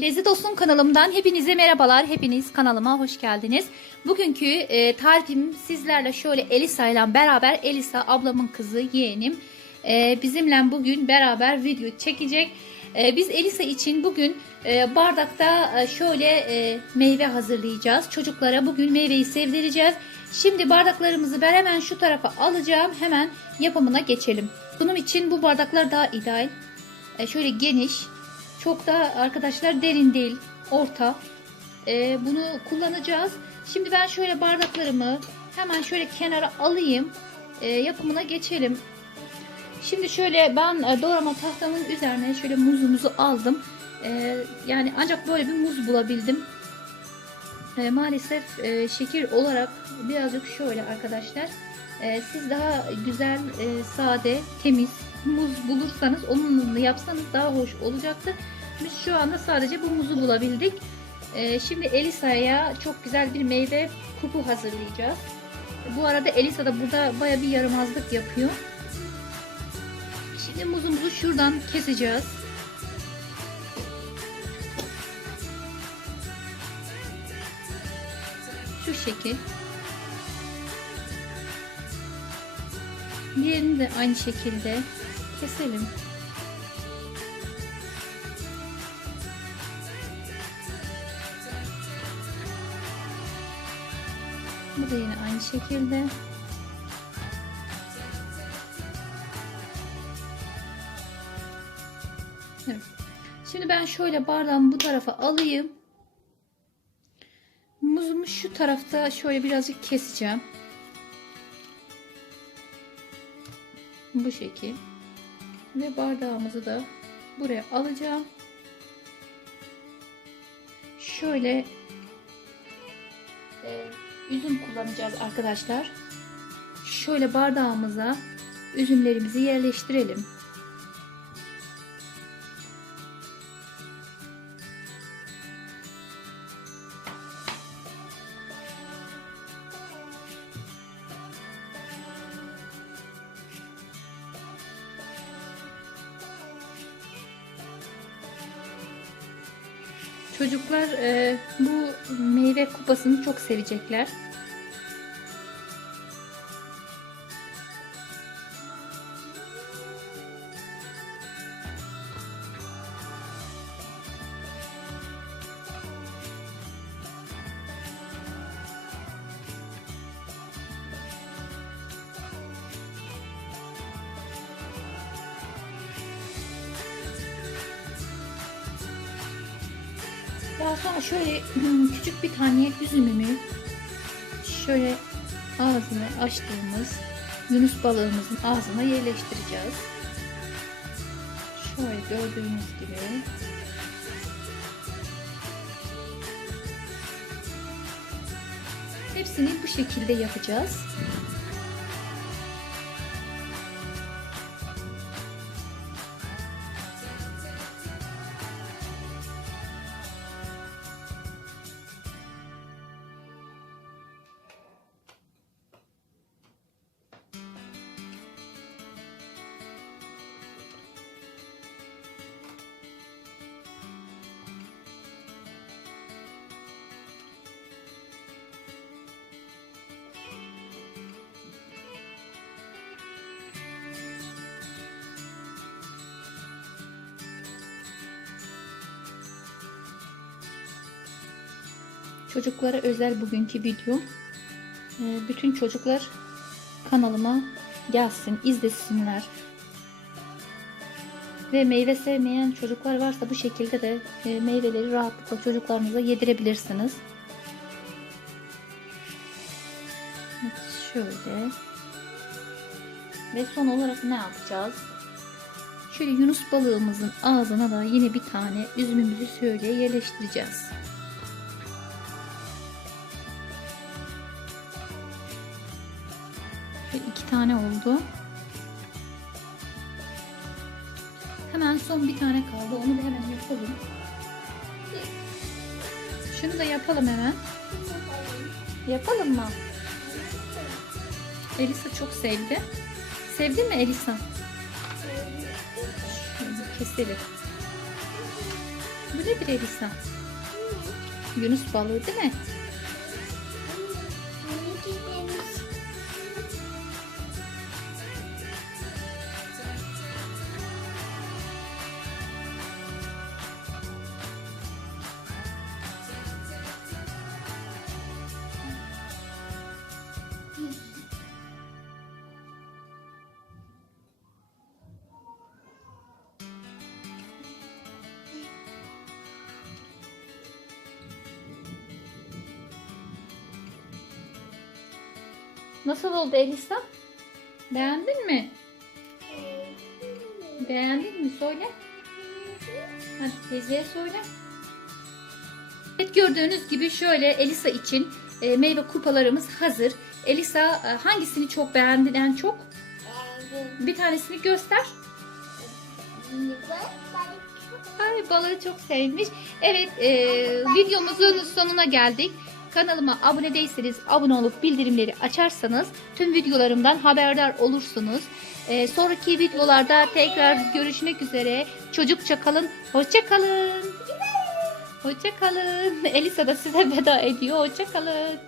Lezzet Olsun kanalımdan hepinize merhabalar. Hepiniz kanalıma hoş geldiniz. Bugünkü e, tarifim sizlerle şöyle Elisa ile beraber Elisa ablamın kızı yeğenim e, bizimle bugün beraber video çekecek. E, biz Elisa için bugün e, bardakta e, şöyle e, meyve hazırlayacağız. Çocuklara bugün meyveyi sevdireceğiz. Şimdi bardaklarımızı ben hemen şu tarafa alacağım. Hemen yapımına geçelim. Bunun için bu bardaklar daha ideal. E, şöyle geniş. Çok da arkadaşlar derin değil. Orta. E, bunu kullanacağız. Şimdi ben şöyle bardaklarımı hemen şöyle kenara alayım. E, yapımına geçelim. Şimdi şöyle ben e, doğrama tahtamın üzerine şöyle muzumuzu aldım. E, yani ancak böyle bir muz bulabildim. E, maalesef e, şekil olarak birazcık şöyle arkadaşlar. E, siz daha güzel, e, sade, temiz muz bulursanız onunla yapsanız daha hoş olacaktı. Biz şu anda sadece bu muzu bulabildik. E, şimdi Elisa'ya çok güzel bir meyve kupu hazırlayacağız. Bu arada Elisa da burada baya bir yaramazlık yapıyor. Şimdi muzumuzu şuradan keseceğiz. Şu şekil. Diğerini de aynı şekilde keselim. Bu da yine aynı şekilde. Şimdi ben şöyle bardağımı bu tarafa alayım. Muzumu şu tarafta şöyle birazcık keseceğim. Bu şekil. Ve bardağımızı da buraya alacağım. Şöyle e, üzüm kullanacağız arkadaşlar. Şöyle bardağımıza üzümlerimizi yerleştirelim. Çocuklar e, bu meyve kupasını çok sevecekler. Daha sonra şöyle küçük bir tane üzümümü şöyle ağzını açtığımız Yunus balığımızın ağzına yerleştireceğiz. Şöyle gördüğünüz gibi. Hepsini bu şekilde yapacağız. Çocuklara özel bugünkü video. Ee, Bütün çocuklar kanalıma gelsin, izlesinler. Ve meyve sevmeyen çocuklar varsa bu şekilde de e, meyveleri rahatlıkla çocuklarınıza yedirebilirsiniz. Şöyle. Ve son olarak ne yapacağız? Şöyle Yunus balığımızın ağzına da yine bir tane üzümümüzü şöyle yerleştireceğiz. Tane oldu. Hemen son bir tane kaldı. Onu da hemen yapalım. Şunu da yapalım hemen. Yapalım mı? Elisa çok sevdi. Sevdin mi Elisa? Keselim. Bu nedir Elisa? Yunus balığı değil mi? Nasıl oldu Elisa? Beğendin mi? Beğendin mi? Söyle. Hadi teyzeye söyle. Evet gördüğünüz gibi şöyle Elisa için e, meyve kupalarımız hazır. Elisa e, hangisini çok beğendin en çok? Bir tanesini göster. Ay balığı çok sevmiş. Evet e, videomuzun sonuna geldik. Kanalıma abone değilseniz abone olup bildirimleri açarsanız tüm videolarımdan haberdar olursunuz. E, sonraki videolarda tekrar görüşmek üzere. Çocukça kalın. Hoşça kalın. Hoşça kalın. Elisa da size veda ediyor. Hoşça kalın.